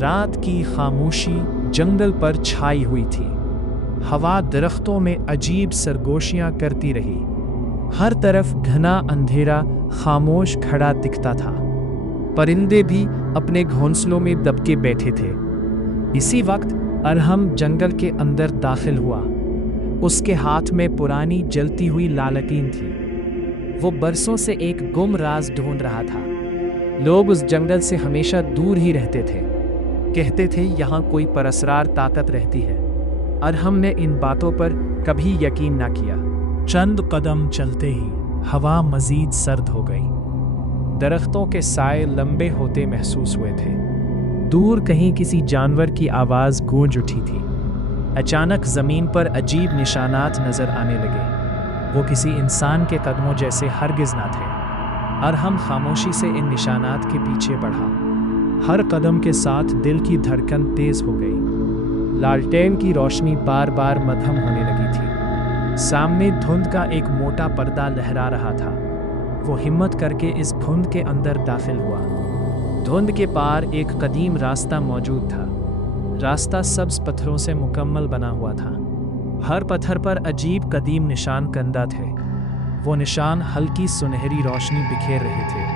रात की खामोशी जंगल पर छाई हुई थी। हवा दरख्तों में अजीब सरगोशियां करती रही। हर तरफ घना अंधेरा खामोश खड़ा दिखता था। परिंदे भी अपने घोंसलों में दबके बैठे थे। इसी वक्त अरहम जंगल के अंदर दाखिल हुआ। उसके हाथ में पुरानी जलती हुई लालटीन थी। वो बरसों से एक गुम राज ढूंढ रहा था। लोग उस जंगल से हमेशा दूर ही रहते थे। कहते थे यहाँ कोई परअसरार ताकत रहती है। अरहम ने इन बातों पर कभी यकीन न किया। चंद कदम चलते ही हवा मजीद सर्द हो गई। दरख्तों के साए लंबे होते महसूस हुए थे। दूर कहीं किसी जानवर की आवाज़ गूंज उठी थी। अचानक ज़मीन पर अजीब निशानात नज़र आने लगे। वो किसी इंसान के कदमों जैसे हरगिज़ ना थे। अरहम खामोशी से इन निशानात के पीछे बढ़ा। हर कदम के साथ दिल की धड़कन तेज़ हो गई। लालटेन की रोशनी बार बार मद्धम होने लगी थी। सामने धुंध का एक मोटा पर्दा लहरा रहा था। वो हिम्मत करके इस धुंध के अंदर दाखिल हुआ। धुंध के पार एक कदीम रास्ता मौजूद था। रास्ता सब्ज पत्थरों से मुकम्मल बना हुआ था। हर पत्थर पर अजीब कदीम निशान कंदा थे। वो निशान हल्की सुनहरी रोशनी बिखेर रहे थे।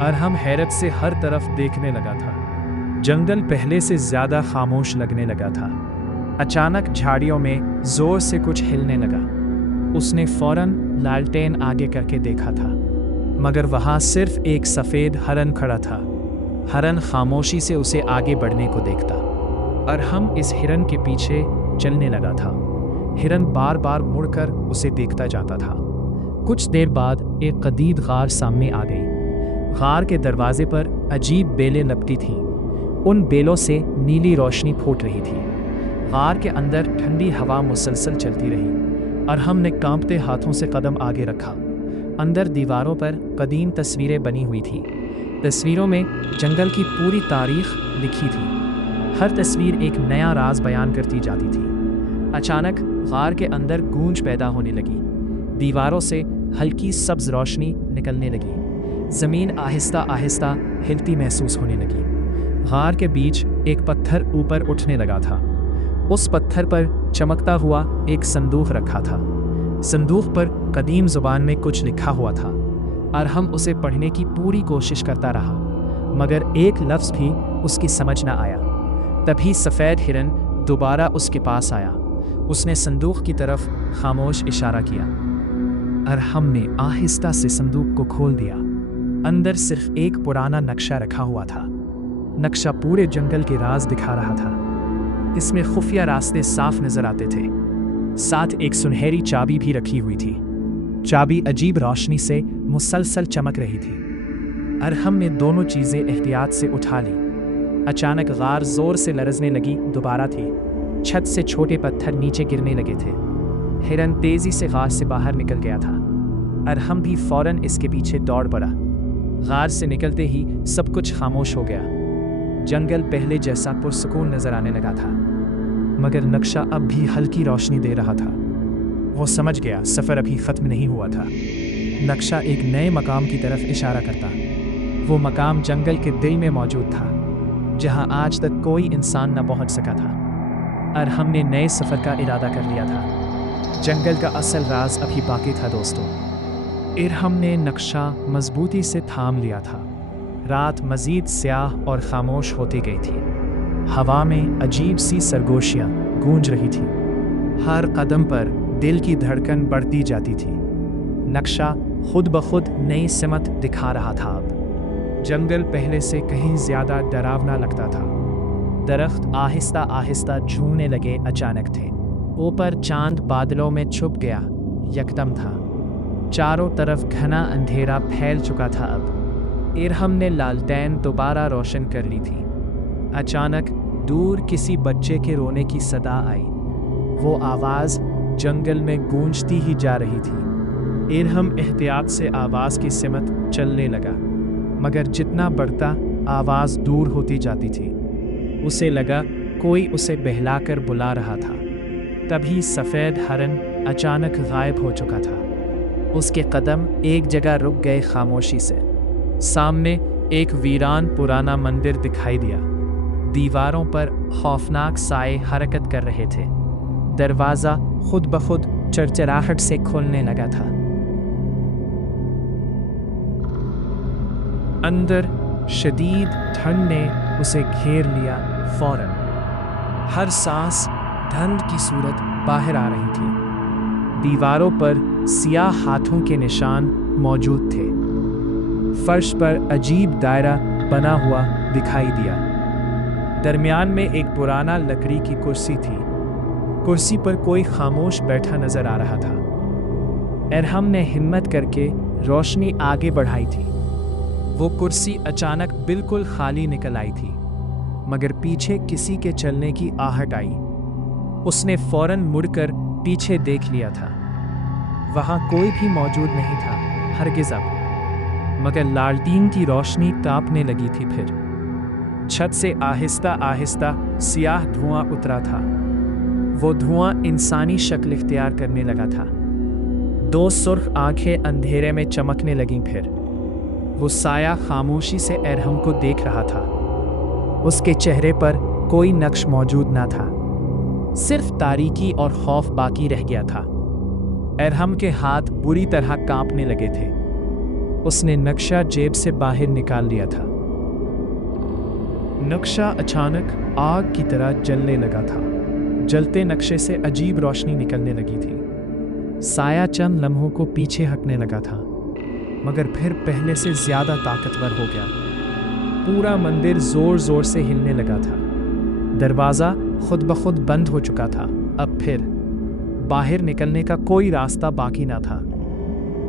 अरहम हैरत से हर तरफ देखने लगा था। जंगल पहले से ज्यादा खामोश लगने लगा था। अचानक झाड़ियों में जोर से कुछ हिलने लगा। उसने फौरन लालटेन आगे करके देखा था, मगर वहां सिर्फ एक सफेद हरन खड़ा था। हरन खामोशी से उसे आगे बढ़ने को देखता। अरहम इस हिरन के पीछे चलने लगा था। हिरन बार बार मुड़कर उसे देखता जाता था। कुछ देर बाद एक कदीद गार सामने आ गई। गार के दरवाजे पर अजीब बेलें लपटी थीं। उन बेलों से नीली रोशनी फूट रही थी। गार के अंदर ठंडी हवा मुसलसल चलती रही। अरहम ने कांपते हाथों से कदम आगे रखा। अंदर दीवारों पर कदीम तस्वीरें बनी हुई थीं। तस्वीरों में जंगल की पूरी तारीख लिखी थी। हर तस्वीर एक नया राज बयान करती जाती थी। अचानक गार के अंदर गूंज पैदा होने लगी। दीवारों से हल्की सब्ज रोशनी निकलने लगी। ज़मीन आहिस्ता आहिस्ता हिलती महसूस होने लगी। गार के बीच एक पत्थर ऊपर उठने लगा था। उस पत्थर पर चमकता हुआ एक संदूक रखा था। संदूक पर कदीम ज़ुबान में कुछ लिखा हुआ था। अरहम उसे पढ़ने की पूरी कोशिश करता रहा, मगर एक लफ्ज़ भी उसकी समझ न आया। तभी सफ़ेद हिरन दोबारा उसके पास आया। उसने संदूक की तरफ खामोश इशारा किया। अरहम ने आहिस्ता से संदूक को खोल दिया। अंदर सिर्फ एक पुराना नक्शा रखा हुआ था। नक्शा पूरे जंगल के राज दिखा रहा था। इसमें खुफिया रास्ते साफ नजर आते थे। साथ एक सुनहरी चाबी भी रखी हुई थी। चाबी अजीब रोशनी से मुसलसल चमक रही थी। अरहम ने दोनों चीजें एहतियात से उठा ली। अचानक गार जोर से लरजने लगी दोबारा थी। छत से छोटे पत्थर नीचे गिरने लगे थे। हिरन तेजी से गार से बाहर निकल गया था। अरहम भी फौरन इसके पीछे दौड़ पड़ा। गार से निकलते ही सब कुछ खामोश हो गया। जंगल पहले जैसा पुरसुकून नजर आने लगा था, मगर नक्शा अब भी हल्की रोशनी दे रहा था। वो समझ गया सफ़र अभी ख़त्म नहीं हुआ था। नक्शा एक नए मकाम की तरफ इशारा करता। वो मकाम जंगल के दिल में मौजूद था, जहां आज तक कोई इंसान न पहुंच सका था। अरहम ने नए सफ़र का इरादा कर लिया था। जंगल का असल राज अभी बाकी था दोस्तों। अरहम ने नक्शा मजबूती से थाम लिया था। रात मज़ीद स्याह और खामोश होती गई थी। हवा में अजीब सी सरगोशियाँ गूंज रही थी। हर कदम पर दिल की धड़कन बढ़ती जाती थी। नक्शा खुद ब खुद नई सिमत दिखा रहा था। अब जंगल पहले से कहीं ज़्यादा डरावना लगता था। दरख्त आहिस्ता आहिस्ता झूमने लगे अचानक थे। ऊपर चांद बादलों में छुप गया यकदम था। चारों तरफ घना अंधेरा फैल चुका था। अब अरहम ने लालटेन दोबारा रोशन कर ली थी। अचानक दूर किसी बच्चे के रोने की सदा आई। वो आवाज़ जंगल में गूंजती ही जा रही थी। अरहम एहतियात से आवाज़ की सिमत चलने लगा, मगर जितना बढ़ता आवाज़ दूर होती जाती थी। उसे लगा कोई उसे बहलाकर बुला रहा था। तभी सफ़ेद हरन अचानक गायब हो चुका था। उसके कदम एक जगह रुक गए खामोशी से। सामने एक वीरान पुराना मंदिर दिखाई दिया। दीवारों पर खौफनाक साए हरकत कर रहे थे। दरवाज़ा खुद ब खुद चरचराहट से खुलने लगा था। अंदर शदीद ठंड ने उसे घेर लिया। फौरन हर सांस धुंध की सूरत बाहर आ रही थी। दीवारों पर सियाह हाथों के निशान मौजूद थे। फर्श पर अजीब दायरा बना हुआ दिखाई दिया। दरमियान में एक पुराना लकड़ी की कुर्सी थी। कुर्सी पर कोई खामोश बैठा नजर आ रहा था। अरहम ने हिम्मत करके रोशनी आगे बढ़ाई थी। वो कुर्सी अचानक बिल्कुल खाली निकल आई थी, मगर पीछे किसी के चलने की आहट आई। उसने फौरन मुड़कर पीछे देख लिया था। वहां कोई भी मौजूद नहीं था, हरगिज़ अब। मगर लालटीन की रोशनी तापने लगी थी। फिर छत से आहिस्ता आहिस्ता सियाह धुआं उतरा था। वो धुआं इंसानी शक्ल इख्तियार करने लगा था। दो सुर्ख आंखें अंधेरे में चमकने लगीं। फिर वो साया खामोशी से अरहम को देख रहा था। उसके चेहरे पर कोई नक्श मौजूद ना था, सिर्फ तारीकी और खौफ बाकी रह गया था। अरहम के हाथ बुरी तरह कांपने लगे थे। उसने नक्शा जेब से बाहर निकाल लिया था। नक्शा अचानक आग की तरह जलने लगा था। जलते नक्शे से अजीब रोशनी निकलने लगी थी। साया चंद लम्हों को पीछे हटने लगा था, मगर फिर पहले से ज्यादा ताकतवर हो गया। पूरा मंदिर जोर जोर से हिलने लगा था। दरवाज़ा खुद ब खुद बंद हो चुका था। अब फिर बाहर निकलने का कोई रास्ता बाकी ना था।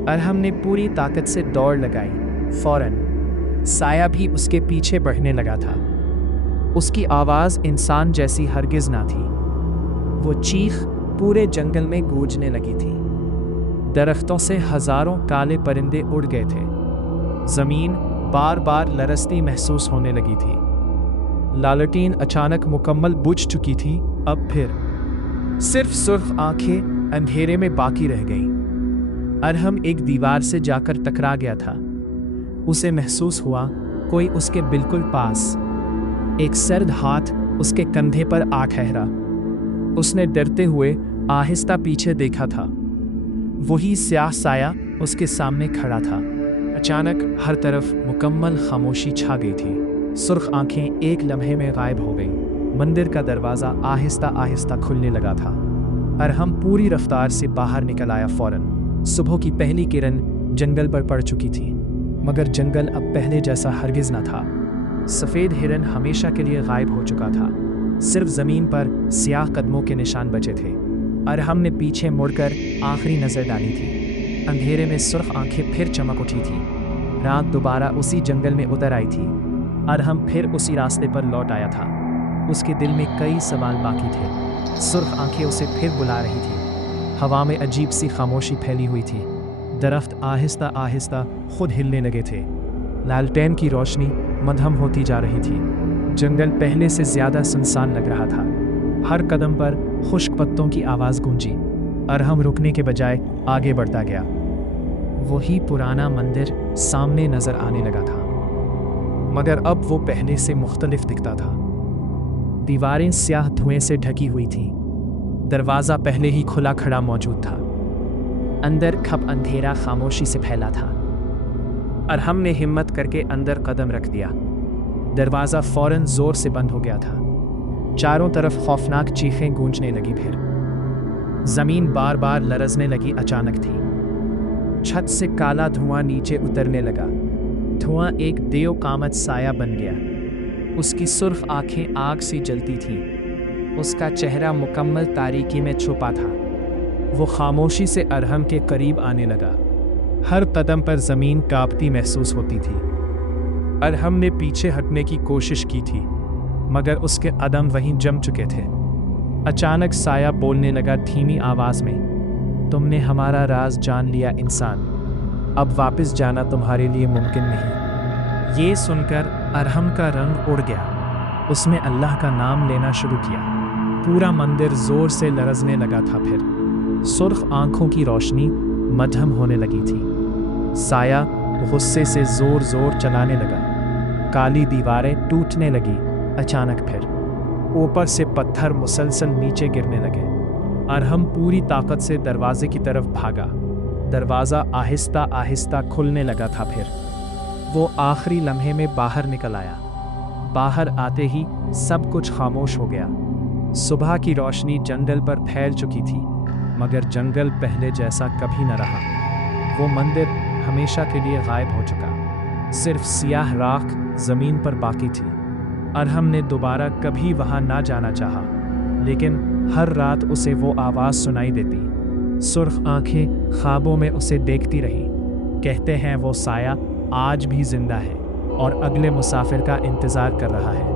अरहम ने पूरी ताकत से दौड़ लगाई। फौरन साया भी उसके पीछे बढ़ने लगा था। उसकी आवाज़ इंसान जैसी हरगिज़ ना थी। वो चीख पूरे जंगल में गूंजने लगी थी। दरख्तों से हजारों काले परिंदे उड़ गए थे। जमीन बार बार लरजती महसूस होने लगी थी। लालटीन अचानक मुकम्मल बुझ चुकी थी। अब फिर सिर्फ सुर्ख आंखें अंधेरे में बाकी रह गईं। अरहम एक दीवार से जाकर टकरा गया था। उसे महसूस हुआ कोई उसके बिल्कुल पास। एक सर्द हाथ उसके कंधे पर आ ठहरा। उसने डरते हुए आहिस्ता पीछे देखा था। वही स्याह साया उसके सामने खड़ा था। अचानक हर तरफ मुकम्मल खामोशी छा गई थी। सुर्ख आंखें एक लम्हे में गायब हो गईं। मंदिर का दरवाज़ा आहिस्ता आहिस्ता खुलने लगा था। अरहम पूरी रफ्तार से बाहर निकल आया। फौरन सुबह की पहली किरण जंगल पर पड़ चुकी थी, मगर जंगल अब पहले जैसा हरगिज़ न था। सफ़ेद हिरन हमेशा के लिए गायब हो चुका था। सिर्फ ज़मीन पर स्याह कदमों के निशान बचे थे। अरहम ने पीछे मुड़कर आखिरी नज़र डाली थी। अंधेरे में सुर्ख आंखें फिर चमक उठी थी। रात दोबारा उसी जंगल में उतर आई थी। अरहम फिर उसी रास्ते पर लौट आया था। उसके दिल में कई सवाल बाकी थे। सुर्ख आंखें उसे फिर बुला रही थी। हवा में अजीब सी खामोशी फैली हुई थी। दरख्त आहिस्ता आहिस्ता खुद हिलने लगे थे। लालटेन की रोशनी मध्यम होती जा रही थी। जंगल पहले से ज़्यादा सुनसान लग रहा था। हर कदम पर खुश्क पत्तों की आवाज़ गूंजी। अरहम रुकने के बजाय आगे बढ़ता गया। वही पुराना मंदिर सामने नज़र आने लगा था, मगर अब वो पहले से मुख्तलिफ दिखता था। दीवारें स्याह धुएं से ढकी हुई थीं। दरवाज़ा पहले ही खुला खड़ा मौजूद था। अंदर खप अंधेरा खामोशी से फैला था। अरहम ने हिम्मत करके अंदर कदम रख दिया। दरवाज़ा फौरन ज़ोर से बंद हो गया था। चारों तरफ खौफनाक चीखें गूंजने लगी। फिर ज़मीन बार बार लरजने लगी। अचानक थी छत से काला धुआं नीचे उतरने लगा। धुआं एक देव कामत साया बन गया। उसकी सुर्ख आंखें आग सी जलती थीं। उसका चेहरा मुकम्मल तारीकी में छुपा था। वो खामोशी से अरहम के करीब आने लगा। हर कदम पर ज़मीन कांपती महसूस होती थी। अरहम ने पीछे हटने की कोशिश की थी, मगर उसके कदम वहीं जम चुके थे। अचानक साया बोलने लगा धीमी आवाज़ में, तुमने हमारा राज जान लिया इंसान। अब वापस जाना तुम्हारे लिए मुमकिन नहीं। ये सुनकर अरहम का रंग उड़ गया। उसने अल्लाह का नाम लेना शुरू किया। पूरा मंदिर ज़ोर से लरजने लगा था। फिर सुर्ख आंखों की रोशनी मध्यम होने लगी थी। साया गुस्से से ज़ोर ज़ोर चलाने लगा। काली दीवारें टूटने लगी। अचानक फिर ऊपर से पत्थर मुसलसल नीचे गिरने लगे। अरहम पूरी ताकत से दरवाजे की तरफ भागा। दरवाज़ा आहिस्ता आहिस्ता खुलने लगा था। फिर वो आखिरी लम्हे में बाहर निकल आया। बाहर आते ही सब कुछ खामोश हो गया। सुबह की रोशनी जंगल पर फैल चुकी थी, मगर जंगल पहले जैसा कभी न रहा। वो मंदिर हमेशा के लिए गायब हो चुका। सिर्फ सियाह राख ज़मीन पर बाकी थी। अरहम ने दोबारा कभी वहाँ ना जाना चाहा, लेकिन हर रात उसे वो आवाज़ सुनाई देती। सुर्ख आंखें ख्वाबों में उसे देखती रहीं। कहते हैं वो साया आज भी जिंदा है और अगले मुसाफिर का इंतज़ार कर रहा है।